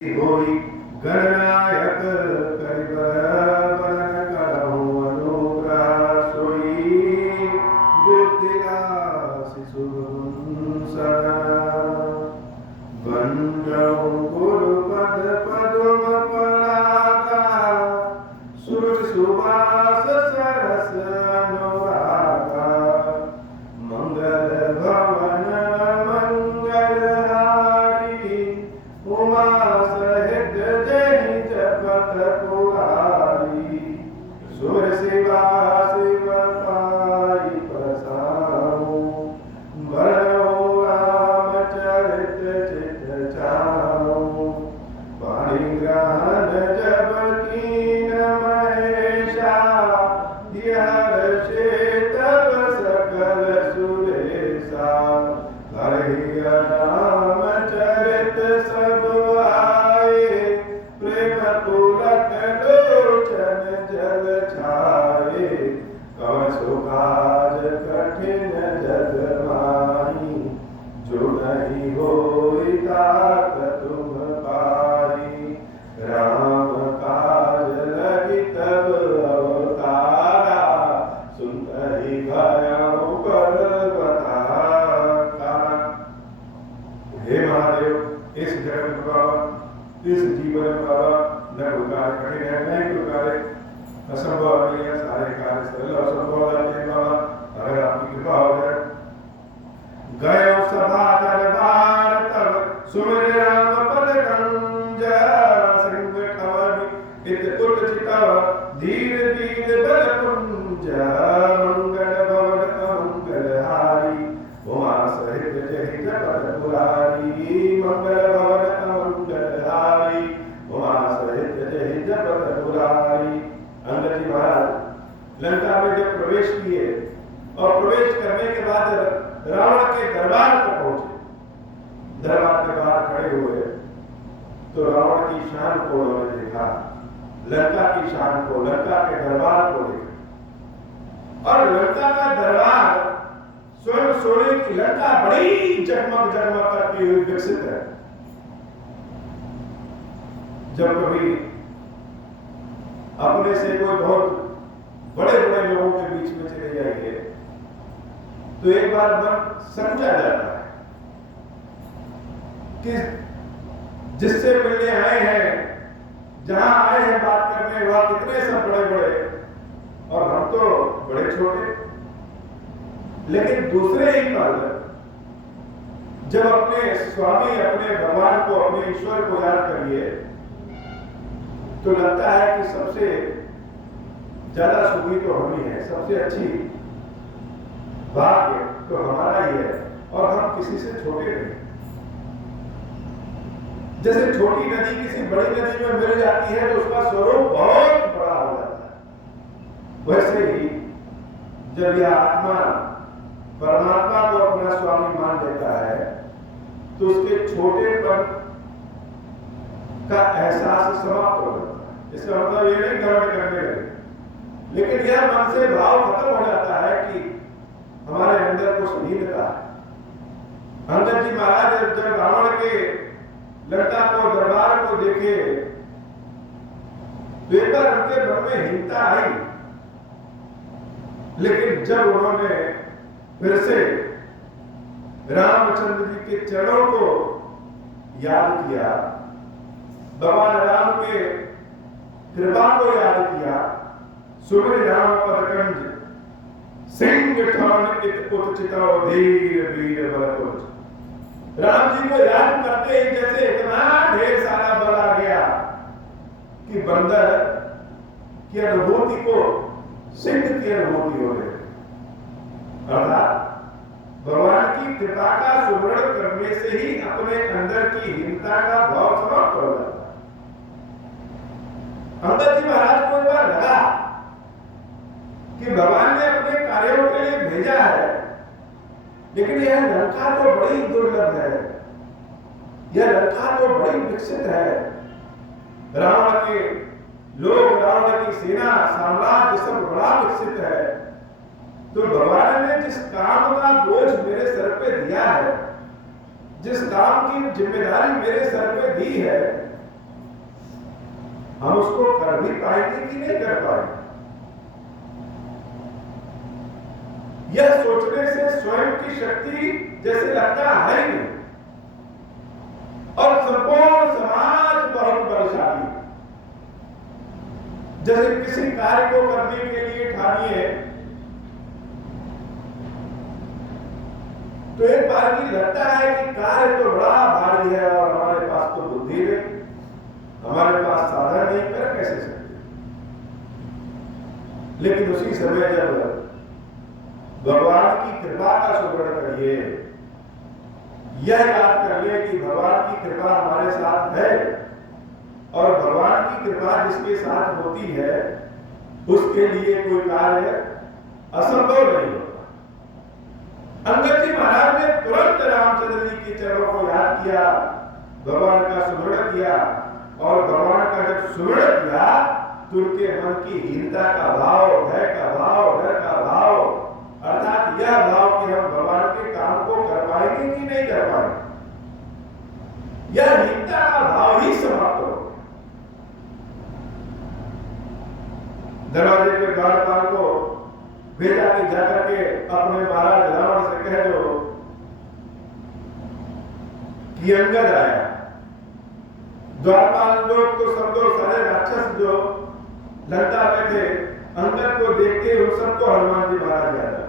होई गणनायक करिबरन करहु अनुग्रह सोई बुद्धिरासि सुगुंसगन बंदहु गुरुपद पद्म परागा सुर सुवास सरस अनुरागा मंगल भवन मंगलहारी उमा सहित जहि जपत पुरारी सुर शिवा शिव पाई प्रसारु बरनौ रामचरित चित चारु पाणि ग्रहण जब कीन महेशा हर्षे तब सकल सुरेशा हरि रामचरित सब आए प्रेम पुलक लोचन जल छाए कवन सुकाज कठिन जग माही जो नहीं होई तात तुम पाई राम काज लगी तब अवतारा सुनहि भयउ कर बतारा। हे महादेव, इस जगत में बाबा, इस जीवन में बाबा न कोई कार्य कठिन है, नहीं कोई कार्य असंभव नहीं है, सारे कार्य सरल और संभव जाते हैं बाबा, अगर आपकी कृपा हो जाए। गयो सभा दरबार तब सुमिर राम पद गंज सिंह कवन इत उठ चितव धीर धीर बल कुंज मंगल भवन अमंगल हारी उमा सहित जहि जपत पुरारी मंगल भवन अमंगल हारी उमा सहित जहि जपत पुरारी। अंगद जी महाराज लंका में जब प्रवेश किए और प्रवेश करने के बाद रावण के दरबार पर पहुंचे, दरबार के बाहर खड़े हुए तो रावण की शान को उन्होंने देखा, लंका की शान को, लंका के दरबार को देखा। और लंका का दरबार स्वयं सोने की लंका बड़ी जगमग जगमग करती हुई विकसित है। जब कभी अपने से कोई बहुत बड़े बड़े लोगों के बीच में चले जाएंगे तो एक बार मन समझा जाता है कि जिससे मिलने आए हैं, जहां आए हैं बात करने, वह कितने सब बड़े बड़े और हम तो बड़े छोटे। लेकिन दूसरे ही पल जब अपने स्वामी, अपने भगवान को, अपने ईश्वर को याद करिए तो लगता है कि सबसे ज्यादा सुखी तो हम ही है, सबसे अच्छी भाग्य तो हमारा ही है और हम किसी से छोटे नहीं। जैसे छोटी नदी किसी बड़ी नदी में मिल जाती है तो उसका स्वरूप बहुत बड़ा हो जाता है, वैसे ही जब यह आत्मा परमात्मा को अपना स्वामी मान लेता है तो उसके छोटेपन का एहसास समाप्त हो जाता है। इसका मतलब ये नहीं घमंड करने लगे, लेकिन यह मन से भाव खत्म हो जाता है कि हमारे अंदर कुछ हीनता है। अंगद जी महाराज जब रावण के लंका को, दरबार को देखे तो एक बार उनके मन में हीनता आई, लेकिन जब उन्होंने फिर से रामचंद्र जी के चरणों को याद किया, भगवान राम के कृपा को याद किया, सुमिर राम पदकंज सिंह ठान इत उत चितव धीर वीर बल कुंज। राम जी को याद करते ही जैसे इतना ढेर सारा बल आ गया कि बंदर की अनुभूति को सिंह की अनुभूति हो गई। अर्थात भगवान की कृपा का सुमरण करने से ही अपने अंदर की हीनता का भाव समाप्त हो जाता है। अंगद जी महाराज को एक बार लगा कि भगवान ने अपने कार्यों के लिए भेजा है, लेकिन यह लंका तो बड़ी दुर्लभ है, यह लंका तो बड़ी विकसित है, रावण के लोग, रावण की सेना, साम्राज्य सब बड़ा विकसित है, तो भगवान ने जिस काम का बोझ मेरे सर पे दिया है, जिस काम की जिम्मेदारी मेरे सर पे दी है, हम उसको कर भी पाएंगे कि नहीं कर पाएंगे, यह सोचने से स्वयं की शक्ति जैसे लगता है ही नहीं। और संपूर्ण समाज बहुत बलशाली है। जैसे किसी कार्य को करने के लिए ठानिए तो एक बार की लगता है कि कार्य तो बड़ा भारी है और हमारे पास तो बुद्धि नहीं, हमारे पास साधन नहीं, कर कैसे सकते। लेकिन उसी समय जब भगवान की कृपा का सुमरण करिए, यह याद कर ले कि भगवान की कृपा हमारे साथ है और भगवान की कृपा जिसके साथ होती है उसके लिए कोई कार्य असंभव नहीं होता। अंगद जी महाराज ने तुरंत रामचंद्र जी के चरणों को याद किया, भगवान का सुमरण किया और भगवान का जब सुमरण किया तो उनके मन की हीनता का भाव, भय का भाव, डर का भाव, अर्थात यह भाव कि हम भगवान के काम को कर पाएंगे कि नहीं कर पाएंगे, यह हीनता का भाव ही समाप्त हो। दरवाजे पे द्वारपाल को भेजा कि जाकर के अपने महाराज रावण से कह दो कि अंगद आया। द्वारपाल लोग तो समझो सारे राक्षस जो लंका में थे, अंगद को देखते उन सबको हनुमान जी महाराज याद आ गए।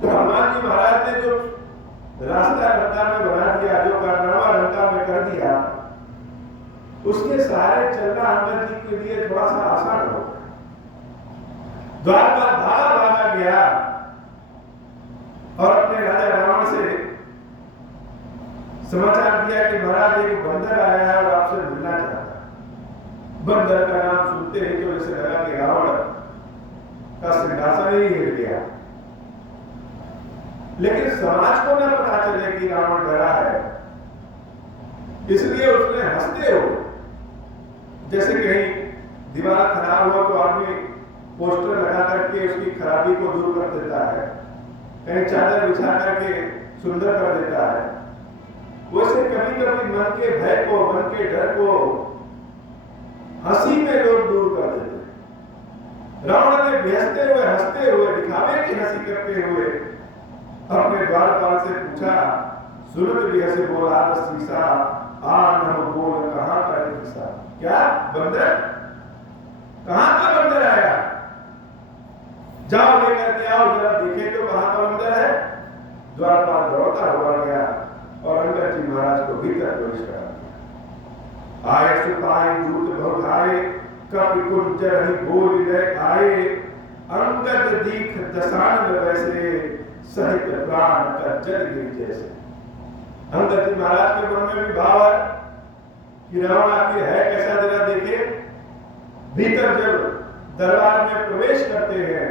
तो हनुमान जी महाराज ने जो रास्ता लंका में बना दिया, जो कारनामा लंका में कर दिया, उसके सहारे चलना अंगद जी के लिए थोड़ा सा आसान हो गया। द्वारपाल भागा गया और अपने राजा रावण से समाचार दिया कि महाराज एक बंदर आया है और आपसे मिलना चाहता है। बंदर का नाम सुनते ही तो ऐसे लगा कि रावण का सिंहासन ही हिल गया। लेकिन समाज को न पता चले कि रावण डरा है, इसलिए उसने हंसते हुए, जैसे कहीं दीवार खराब हो तो आदमी पोस्टर लगा करके उसकी खराबी को दूर कर देता है, कहीं चादर बिछा करके सुंदर कर देता है, वैसे कभी कभी मन के भय को, मन के डर को हंसी में लोग दूर कर देते हैं। रावण ने हंसते हुए दिखावे की हंसी करते हुए अपने द्वारपाल से पूछा, सुनत भी हंसे बोला शीशा, आ न बोल कहां का शीशा। क्या बंदर, कहां का बंदर आया, जाओ लेकर के आओ जरा देखे तो कहां का बंदर है। द्वारपाल दौड़ता हुआ गया और अंगद जी महाराज को भीतर प्रवेश करा दिया। आए सुपाई दूत भौधाए, कपि कुंजर ही बोल गए आए, अंगद दीख दशानन वैसे, सहित प्राण का जल गिर जैसे। अंगद जी महाराज के मन में भी भाव है कि रावण आखिर है कैसा, जरा देखे। भीतर जब दरबार में प्रवेश करते हैं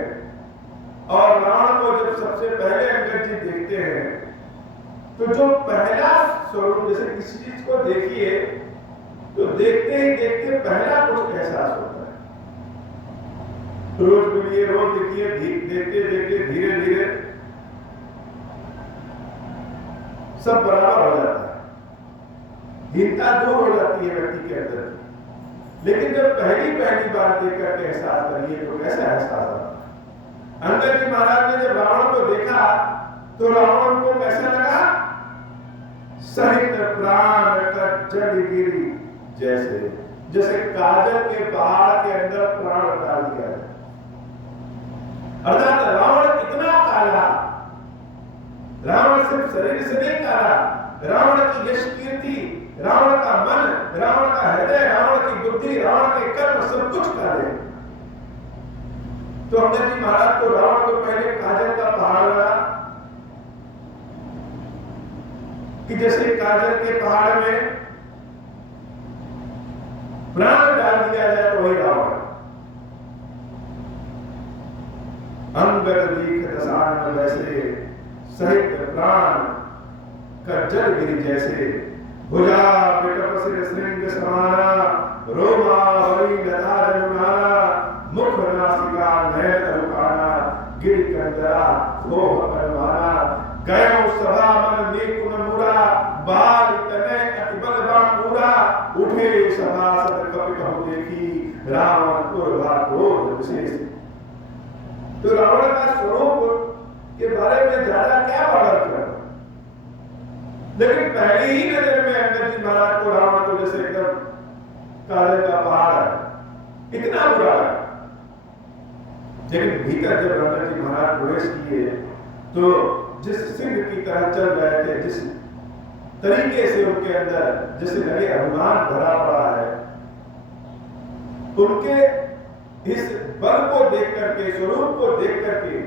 और रावण को जब सबसे पहले अंगद जी देखते हैं तो जो पहला स्वरूप, जैसे किसी चीज को देखिए तो देखते ही देखते पहला कुछ एहसास होता है। रोज मिलिए, रोज देखिए, देखते देखते धीरे धीरे सब बराबर हो जाता है, हीनता दूर हो जाती है व्यक्ति के अंदर की। लेकिन जब पहली बार देख करके एहसास करिए तो कैसा एहसास आता है। अंगद जी महाराज ने जब रावण को देखा तो रावण को कैसा लगा, सहित प्राण का जल गिरी जैसे, जैसे काजल के पहाड़ के अंदर प्राण डाल दिया है। अर्थात रावण इतना काला, रावण सिर्फ शरीर से नहीं काला, रावण की यश कीर्ति, रावण का मन, रावण का हृदय, रावण की बुद्धि, रावण के कर्म सब कुछ काले। तो अंगद जी महाराज को रावण को पहले काजल का पहाड़ लगा कि जैसे काजल के पहाड़ में प्राण डाल दिया जाए तो वही रावण। अंगद दीख दशानन वैसे, सहित प्राण का जल गिरी जैसे, भुजा पिटप सिर श्रृंग समाना, रोमा वरी लता जनुमाना, मुख नासिका नयन रुकाना, गिर कंदरा मोह करवाना, गयो सभा मन नीकुन मुरा, बाल तने अति बलवान पूरा, उठे सभासद कपि कहु देखी, रावण क्रोधा क्रोध विशेष। तो रावण का स्वरूप के बारे में ज्यादा क्या वर्णन करना, लेकिन पहली ही नजर में अंगद जी महाराज को रावण को जैसे एकदम काले का पहाड़ है, इतना बुरा है। लेकिन भीतर जब अंगद जी महाराज प्रवेश किए तो जिस सिंह की तरह चल रहे थे, जिस तरीके से उनके अंदर जैसे लगे अभिमान भरा पड़ा है, उनके इस बल को देख करके, स्वरूप को देख करके,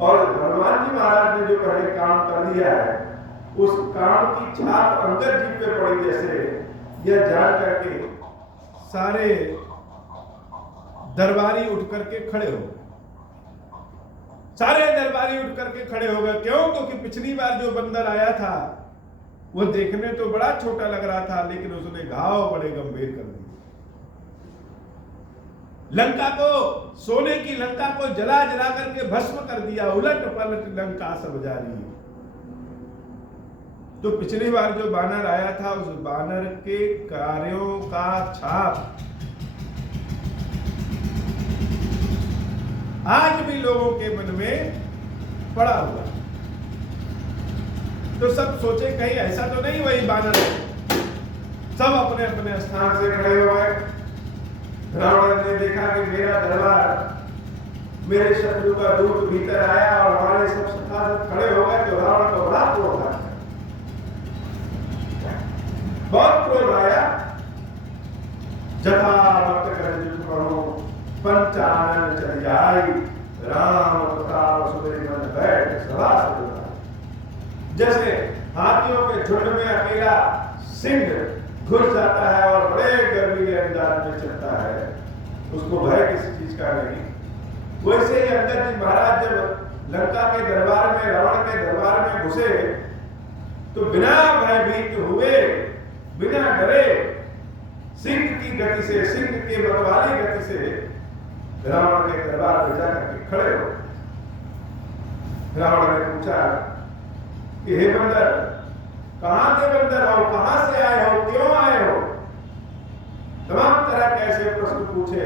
और हनुमान जी महाराज ने जो पहले काम कर दिया है उस काम की छाप अंगद जी पे पड़ी, जैसे यह जान करके सारे दरबारी उठ करके खड़े हो गए। सारे दरबारी उठ करके खड़े हो गए। क्यों? क्योंकि पिछली बार जो बंदर आया था वो देखने तो बड़ा छोटा लग रहा था, लेकिन उसने घाव बड़े गंभीर कर दिए। लंका को, सोने की लंका को जला जला करके भस्म कर दिया, उलट पलट लंका सब जारी। तो पिछली बार जो बानर आया था उस बानर के कार्यों का छाप आज भी लोगों के मन में पड़ा हुआ। तो सब सोचे कहीं ऐसा तो नहीं वही बानर है। सब अपने अपने स्थान से खड़े हो गए। रावण ने देखा कि मेरा दरबार, मेरे शत्रु का दूत भीतर आया और हमारे सब सभासद खड़े हो गए, तो रावण को बड़ा क्रोध आया, बहुत क्रोध आया। जथा भक्त कर जुट पढ़ो, पंचानन चल जाई, राम प्रताप सुबह मन बैठ सभा सजा। जैसे हाथियों के झुंड में अकेला सिंह घुस जाता है और बड़े गर्मीले अंदाज में चलता है, उसको भय किसी चीज का नहीं, वैसे ही अंगद जी महाराज जब लंका के दरबार में, रावण के दरबार में घुसे तो बिना भयभीत हुए, बिना डरे, सिंह की गति से, सिंह के बल वाली गति से रावण के दरबार में जाकर के खड़े हो। रावण ने पूछा कि हे बंदर, कहां के बंदर हो, कहां से आए हो, क्यों आए हो? तमाम तरह के ऐसे प्रश्न पूछे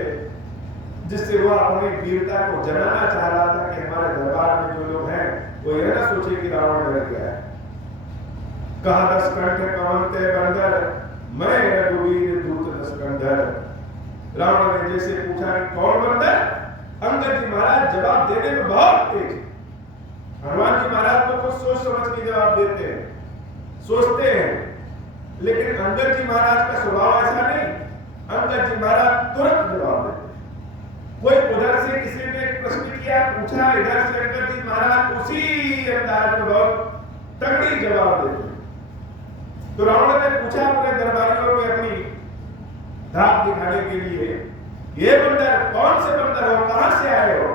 जिससे वह अपनी वीरता को जनाना चाह रहा था कि हमारे दरबार में जो लोग हैं वो यह ना सोचे कि रावण डर गया है। कहा दस कंठ कवनते बंदर, मैं रघुवीर दूत दस कंधर। रावण ने जैसे पूछा कि कौन बंदर, अंगद जी महाराज जवाब देने में बहुत तेज। हनुमान जी महाराज तो कुछ सोच समझ के जवाब देते हैं, सोचते हैं, लेकिन अंगद जी महाराज का स्वभाव ऐसा नहीं। अंगद जी महाराज तुरंत जवाब देते। कोई उधर से किसी ने प्रश्न किया, पूछा, इधर से अंगद जी महाराज उसी अंदाज में बहुत तगड़ी जवाब देते। तो रावण ने पूछा अपने दरबारियों में अपनी धाक दिखाने के लिए, ये बंदर कौन से बंदर हो, कहां से आए हो?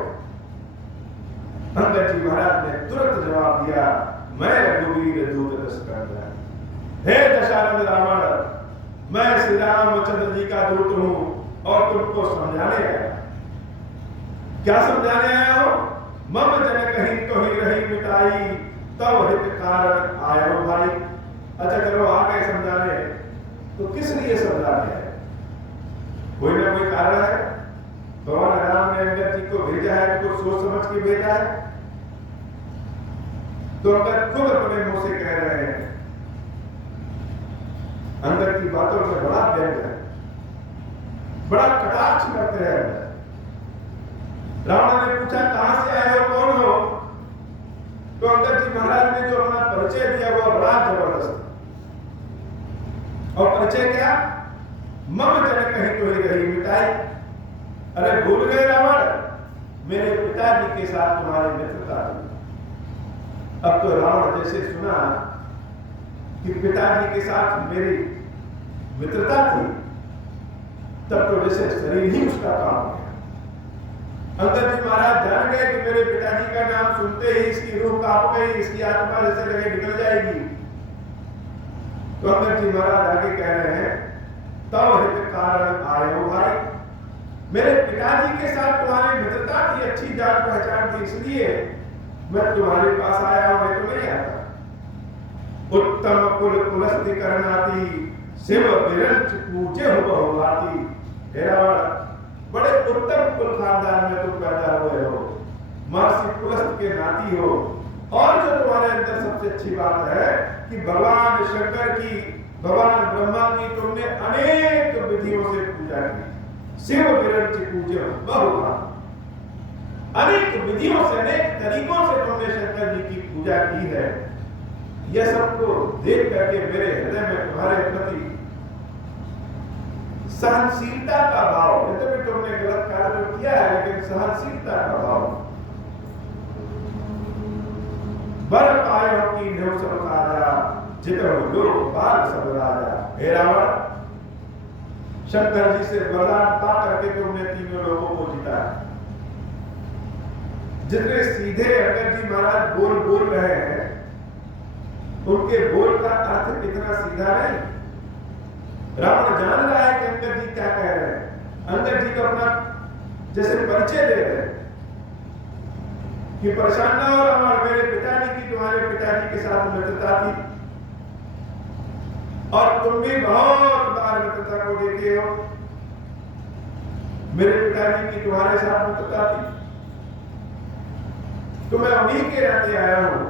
अंगद जी महाराज ने तुरंत जवाब दिया, मैं रघुवीर दूत दस कंधर। हे दशरथ रावण, मैं श्री रामचंद्र जी का दूत हूं और तुमको समझाने आया। क्या समझाने आया हो? मम जन कहीं तो ही रही मिटाई, तब हित कारण आयो भाई। अच्छा चलो आ गए समझाने, तो किस लिए समझाने है? कोई ना कोई कारण है। भगवान राम ने अंगद जी को भेजा है, कुछ सोच समझ के भेजा है। तो अंगद खुद अपने मुंह से कह रहे हैं, अंगद की बातों में बड़ा व्यंग है, बड़ा कटाक्ष करते हैं। रावण ने पूछा कहां से आए हो, कौन हो? तो अंगद जी महाराज ने जो अपना परिचय दिया वो बड़ा जबरदस्त। और परिचय क्या? मम जन कहीं तो ही रही मिटाई। अरे भूल गए रावण, मेरे पिताजी के साथ तुम्हारी मित्रता थी। अब तो रावण जैसे सुना कि पिताजी के साथ मेरी मित्रता थी, तब तो जैसे शरीर ही उसका काम है। अंगद जी महाराज जान गए कि मेरे पिताजी का नाम सुनते ही इसकी रूह कांप गई, इसकी आत्मा जैसे लगे निकल जाएगी। तो अंगद जी महाराज आगे कह रहे हैं, तब हित कारण आयो भाई। मेरे पिताजी के साथ तुम्हारी मित्रता थी, अच्छी जान पहचान थी, इसलिए मैं तुम्हारे पास आया हूं, मैं तो नहीं आता। उत्तम कुल कुलस्ति करनाती, शिव विरंच पूजे हो बहुभांति। हे रावण, बड़े उत्तम कुल खानदान में तुम पैदा हुए हो, महर्षि पुलस्त के नाती हो, और जो तुम्हारे अंदर सबसे अच्छी बात है कि भगवान शंकर की, भगवान ब्रह्मा की तुमने अनेक विधियों से पूजा की। शिव विरंच पूजे हो बहुभांति, अनेक विधियों से, अनेक तरीकों से तुमने शंकर जी की पूजा की है। यह सबको देख करके मेरे हृदय में तुम्हारे प्रति सहनशीलता का भाव, ये तो भी तुमने गलत कार्य तो किया है, लेकिन सहनशीलता का भाव। बर पायो की न्यू सब राजा, जितो लोक बाल सब राजा। हे रावण, शंकर जी से वरदान पा करके तुमने तीनों लोगों को जीता। जितने सीधे अंगद जी महाराज बोल रहे हैं, उनके बोल का अर्थ इतना सीधा नहीं। रावण जान रहा है कि अंगद जी क्या कह रहे हैं। अंगद जी को अपना जैसे परिचय दे रहे हैं कि परेशान ना हो रावण, मेरे पिताजी की तुम्हारे पिताजी के साथ मित्रता थी, और तुम भी बहुत बार मित्रता को देखे हो। मेरे पिताजी की तुम्हारे साथ मित्रता थी, तो मैं उन्हीं के रहते आया हूं।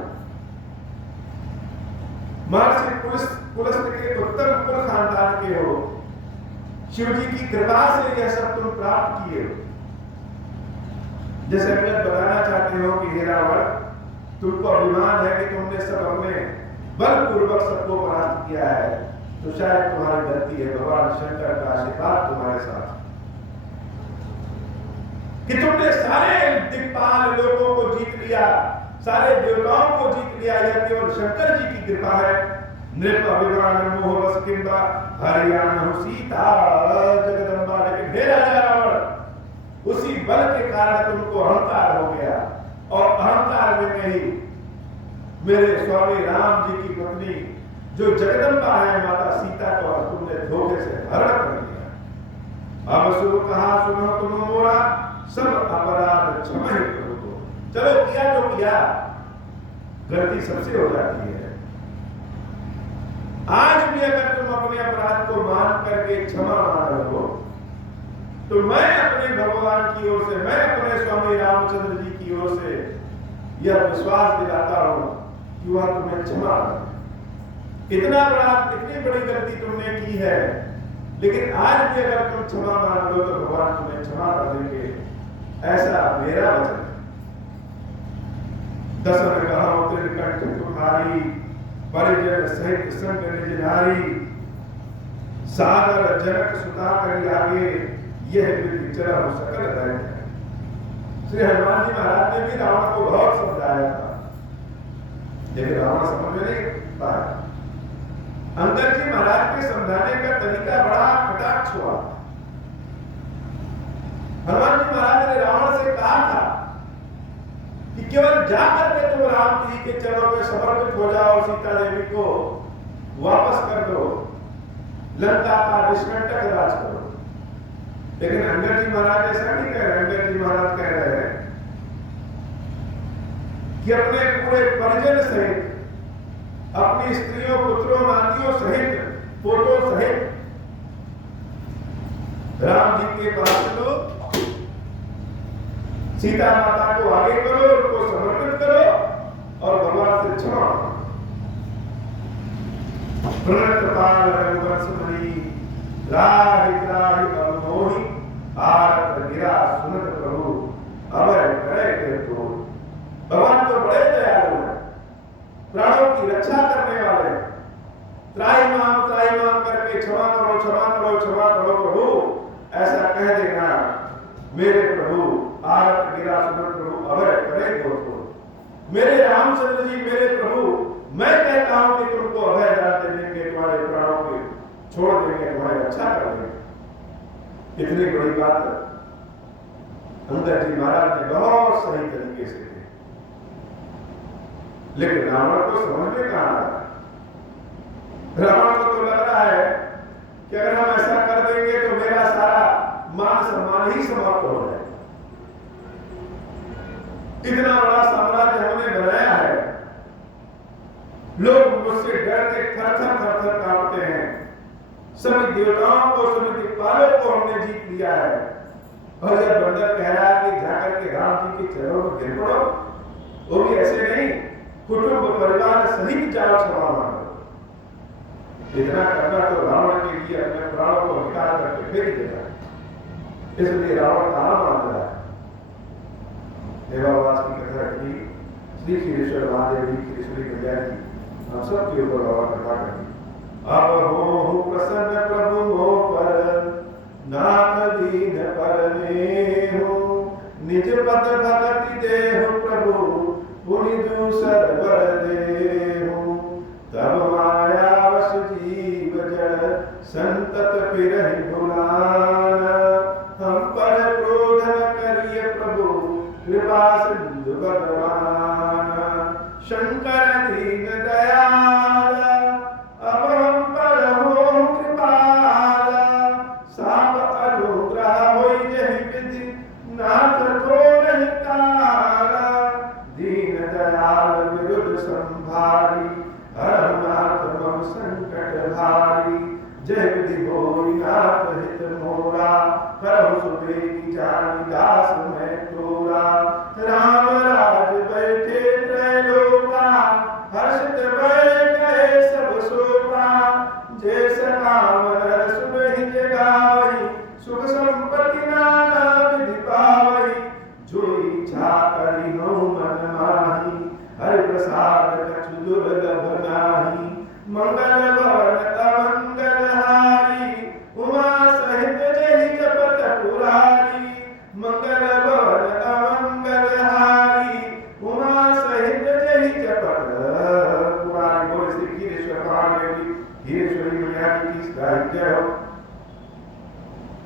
महर्षि पुलस्त के उत्तम कुल खानदान के हो, शिव जी की कृपा से यह सब तुम प्राप्त किए हो। जैसे मैं बताना चाहते हो कि हे रावण, तुमको अभिमान है कि तुमने सब अपने बलपूर्वक सबको परास्त किया है, तो शायद तुम्हारी गलती है। भगवान शंकर का आशीर्वाद तुम्हारे साथ कि तुमने सारे दिक्पाल लोगों को जीत लिया, सारे देवताओं को जीत लिया। यह केवल शंकर जी की कृपा है। नृप अभिमान मोह बस किंबा हरियाणा सीता जगदम्बा। लेकिन हे राजा रावण, उसी बल के कारण तुमको अहंकार हो गया, और अहंकार में नहीं, मेरे स्वामी राम जी की पत्नी जो जगदम्बा है माता सीता को तुमने धोखे से हरण कर लिया। अब सुनो कहा, सुनो तुम मोरा, सब अपराध क्षमा करो। तो चलो, किया तो किया, गलती सबसे हो जाती है। आज भी अगर तुम अपने अपराध को मान करके क्षमा मांग रहे हो, तो मैं अपने भगवान की ओर से, मैं अपने स्वामी रामचंद्र जी की ओर से यह विश्वास दिलाता हूं कि वह तुम्हें क्षमा करे। इतना अपराध, इतनी बड़ी गलती तुमने की है, लेकिन आज भी अगर तुम क्षमा मांग लो तो भगवान तुम्हें क्षमा कर देंगे, ऐसा मेरा वचन है। दसन कहा त्रिकंठ तुम्हारी, परिजन सहित संग निज नारी। सागर जनक सुता करी आगे, यह विधि चला हो सकल दैन्य। श्री हनुमान जी महाराज ने भी रावण को बहुत समझाया था, लेकिन रावण समझ में नहीं पाया। अंगद जी महाराज के समझाने का तरीका बड़ा कटाक्ष हुआ। हनुमान जी महाराज ने रावण से कहा था कि केवल जाकर के तुम राम जी के चरणों में समर्पित हो जाओ, सीता देवी को वापस कर दो, लंका का निष्कंटक राज करो। लेकिन अंगद जी महाराज ऐसा नहीं कह रहे। अंगद जी महाराज कह रहे हैं कि अपने पूरे परिजन सहित, अपनी स्त्रियों, पुत्रों, नातियों सहित, पोतों सहित राम जी के पास लो, सीता माता को आगे करो, उनको समर्पित करो, और भगवान से क्षमा मांगो। प्रणतपाल रघुवंशमणि, राहि त्राहि अवमोहि, आरत गिरा सुनत प्रभु, अभय करे के तो। भगवान तो बड़े दयालु हैं, प्राणों की रक्षा करने वाले हैं। त्राहि माम करके क्षमा करो, क्षमा करो, क्षमा करो प्रभु, ऐसा कह देना मेरे प्रभु। आरत गिरा सुनत प्रभु, अभय करे को तो। मेरे रामचंद्र जी, मेरे प्रभु, मैं कहता हूं कि तुमको अभय दान दे देंगे, तुम्हारे प्राणों को छोड़ देंगे, तुम्हारी रक्षा कर देंगे। इतनी बड़ी बात अंगद जी महाराज ने बहुत सही तरीके से की, लेकिन रावण को समझ में कहां आ रहा। रावण को तो लग रहा है कि अगर हम ऐसा कर देंगे तो मेरा सारा मान सम्मान ही समाप्त हो जाए। इतना बड़ा साम्राज्य हमने बनाया है, लोग मुझसे डर के थर थर कांपते हैं। सभी देवताओं को, सभी दिक्पालों को हमने जीत लिया है। और जब बंदर कह रहा है कि जाकर के राम जी के चरणों में गिर पड़ो, वो भी ऐसे नहीं, कुटुंब परिवार सहित जाओ क्षमा मांगो। इतना करना तो रावण के लिए अपने प्राणों को निकाल करके फेंक देता है, इसलिए रावण कहाँ मान रहा है। देवावास की कथा की श्री क्षीरेश्वर महादेव जी की श्री मैया जी हम सब के ऊपर बाबा कृपा करती। अब हो प्रसन्न प्रभु मो पर, नाथ दीन परनेहु, निज पद भगति देहु प्रभु, पुनि दूसर बर देहु। तब माया वश जीव जड़, संतत फिरहि भुलान, हम पर क्रोध न करिए प्रभु, कृपा सिंधु भगवान। शंकर दीन दयाल, अब हम पर हो कृपाल, साप अनुग्रह होई जहि विधि, नाथ थोरहि काल। दीन दयाल विरुद्ध संभारी, हरहु नाथ मम संकट भारी। जय विधि होई नाथ हित मोरा, करहु सुबेगी जानी दास मैं तोरा। राम राज बैठे त्रैलोका, हर्षित भय गए सब शोका। जैस काम नर सुनहि जगाई, सुख संपत्ति नाना विधि पावई। जो इच्छा करी हो मन माही, हरि प्रसाद कछु दुर्लभ नाही। मंगल भवन अमंगल हारी, उमा सहित जहि जपत पुरारी। मंगल भवन अमंगल हारी, उमा सहित जहि जपत पुरारी। बोले श्री क्षीरेश्वर महादेव जी, क्षीरेश्वरी मैया की जय हो।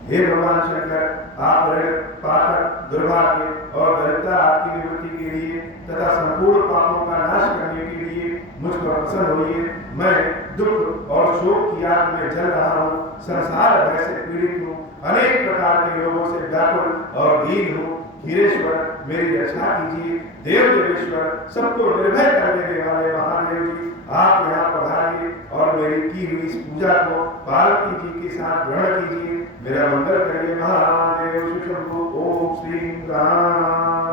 हे भगवान शंकर, आप ऋण पाठक दुर्भाग्य और दरिद्रता आपकी निवृत्ति के लिए तथा संपूर्ण पापों का नाश करने के लिए मुझ पर प्रसन्न होइए। मैं दुख और शोक की आग में जल रहा हूँ, संसार भय से पीड़ित हूँ, अनेक प्रकार के रोगों से व्याकुल और दीन हूँ। क्षीरेश्वर मेरी रक्षा कीजिए। देव देवेश्वर, सबको निर्भय कर देने वाले महादेव जी, आप यहाँ पधारिए और मेरी की हुई इस पूजा को पार्वती जी के साथ ग्रहण कीजिए। मेरा मंगल करिए महादेव शंभु। ओम श्री राम।